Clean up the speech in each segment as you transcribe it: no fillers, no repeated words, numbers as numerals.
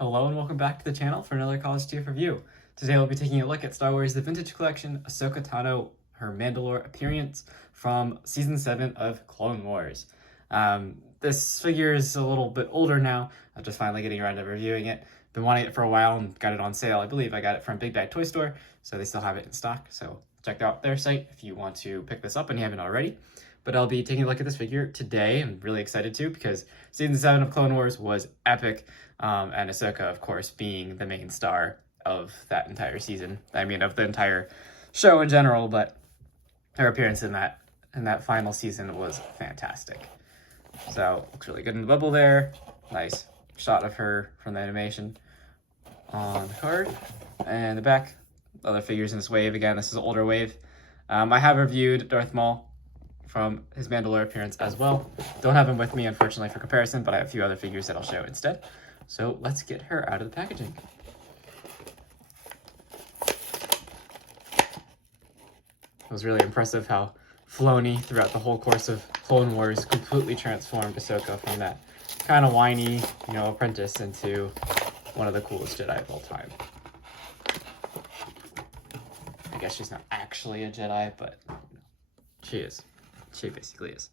Hello and welcome back to the channel for another College TF review. Today we'll be taking a look at Star Wars The Vintage Collection, Ahsoka Tano, her Mandalore appearance from Season 7 of Clone Wars. This figure is a little bit older now. I'm just finally getting around to reviewing it. Been wanting it for a while and got it on sale. I believe I got it from Big Bad Toy Store, so they still have it in stock. So check out their site if you want to pick this up and you haven't already. But I'll be taking a look at this figure today. I'm really excited to because Season 7 of Clone Wars was epic. And Ahsoka, of course, being the main star of that entire season. I mean, of the entire show in general, but her appearance in that final season was fantastic. So, looks really good in the bubble there. Nice shot of her from the animation on the card. And the back, other figures in this wave. Again, this is an older wave. I have reviewed Darth Maul from his Mandalore appearance as well. Don't have him with me, unfortunately, for comparison, but I have a few other figures that I'll show instead. So let's get her out of the packaging. It was really impressive how Filoni, throughout the whole course of Clone Wars, completely transformed Ahsoka from that kind of whiny, apprentice into one of the coolest Jedi of all time. I guess she's not actually a Jedi, but she is. She basically is.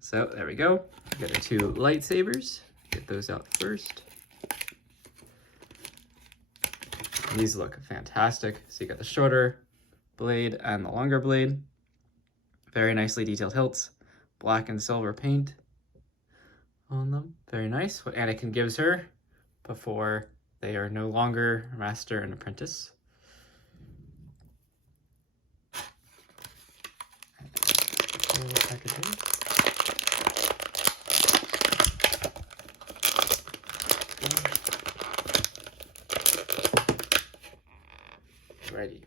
So there we go. Get her two lightsabers. Get those out first. These look fantastic. So you got the shorter blade and the longer blade. Very nicely detailed hilts. Black and silver paint on them. Very nice. What Anakin gives her before they are no longer master and apprentice. Packaging. Ready.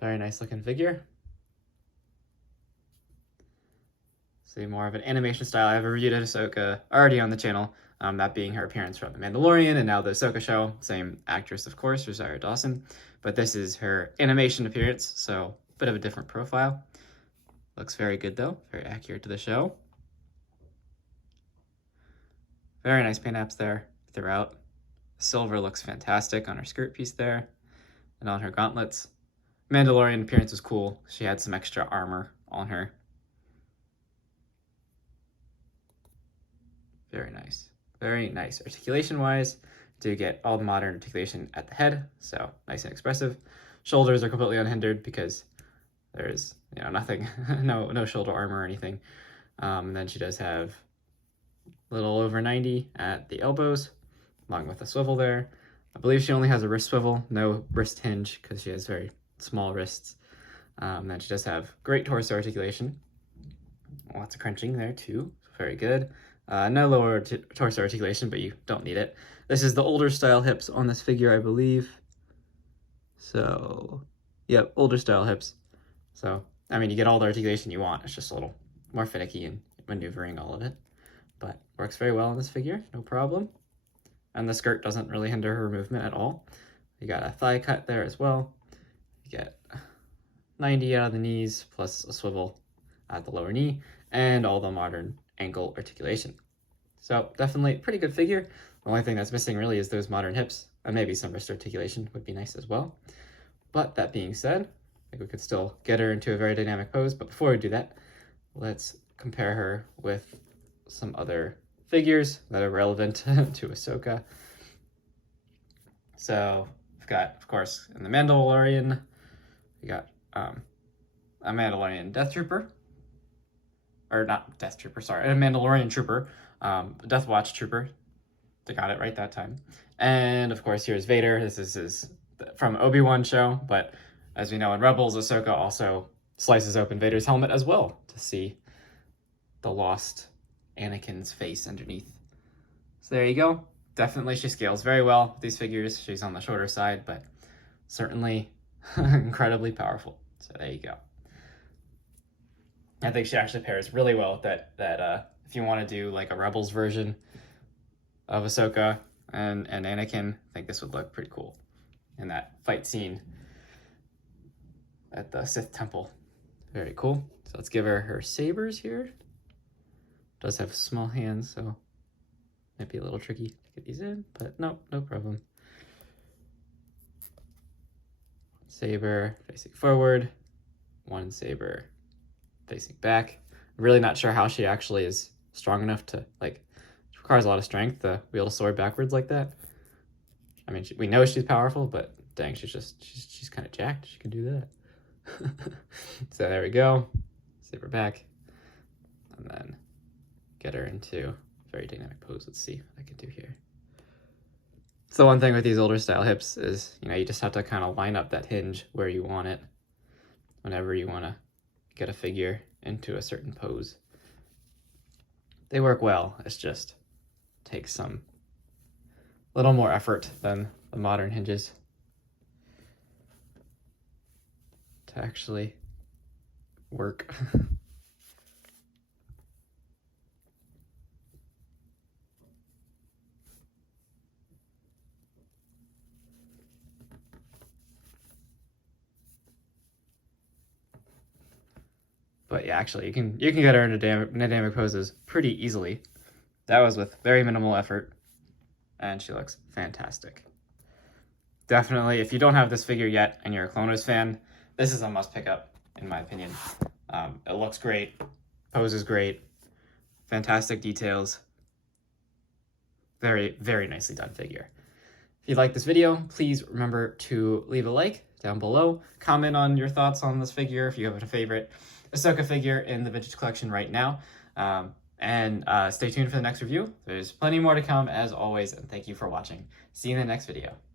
Very nice looking figure. See more of an animation style. I have a reviewed Ahsoka already on the channel, that being her appearance from The Mandalorian and now the Ahsoka show. Same actress, of course, Rosario Dawson. But this is her animation appearance, so a bit of a different profile. Looks very good though, very accurate to the show. Very nice paint apps there throughout. Silver looks fantastic on her skirt piece there and on her gauntlets. Mandalorian appearance was cool. She had some extra armor on her. Very nice. Very nice. Articulation-wise, do get all the modern articulation at the head, so nice and expressive. Shoulders are completely unhindered because there's nothing, no shoulder armor or anything. And then she does have a little over 90 at the elbows, along with a swivel there. I believe she only has a wrist swivel, no wrist hinge because she has very small wrists. Then she does have great torso articulation. Lots of crunching there too, very good. No lower torso articulation, but you don't need it. This is the older style hips on this figure, I believe. So, yep, older style hips. So, I mean, you get all the articulation you want. It's just a little more finicky in maneuvering all of it. But works very well on this figure, no problem. And the skirt doesn't really hinder her movement at all. You got a thigh cut there as well. You get 90 out of the knees, plus a swivel at the lower knee, and all the modern ankle articulation. So definitely pretty good figure. The only thing that's missing really is those modern hips, and maybe some wrist articulation would be nice as well. But that being said, I think we could still get her into a very dynamic pose. But before we do that, let's compare her with some other figures that are relevant to Ahsoka. So we've got, of course, in the Mandalorian, we got a Mandalorian Death Trooper. Or not Death Trooper, sorry, a Mandalorian Trooper, Death Watch Trooper. They got it right that time. And of course, here's Vader. This is from Obi-Wan show, but as we know in Rebels, Ahsoka also slices open Vader's helmet as well to see the lost Anakin's face underneath. So there you go. Definitely she scales very well with these figures. She's on the shorter side, but certainly incredibly powerful. So there you go. I think she actually pairs really well with that if you want to do like a Rebels version of Ahsoka and Anakin, I think this would look pretty cool in that fight scene at the Sith Temple. Very cool. So let's give her sabers here. Does have small hands, so might be a little tricky to get these in, but no problem. Saber facing forward, one saber facing back. Really not sure how she actually is strong enough to, like, it requires a lot of strength to wield a sword backwards like that. I mean, we know she's powerful, but dang, she's kind of jacked. She can do that. So there we go. Saber back, and then get her into a very dynamic pose. Let's see what I can do here. So one thing with these older style hips is, you know, you just have to kind of line up that hinge where you want it whenever you want to get a figure into a certain pose. They work well. It's just takes some little more effort than the modern hinges to actually work. But yeah, actually, you can get her into dynamic poses pretty easily. That was with very minimal effort, and she looks fantastic. Definitely, if you don't have this figure yet and you're a Clone Wars fan, this is a must pick up, in my opinion. It looks great, pose is great, fantastic details. Very, very nicely done figure. If you like this video, please remember to leave a like down below. Comment on your thoughts on this figure if you have a favorite Ahsoka figure in the vintage collection right now. And stay tuned for the next review. There's plenty more to come as always, and thank you for watching. See you in the next video.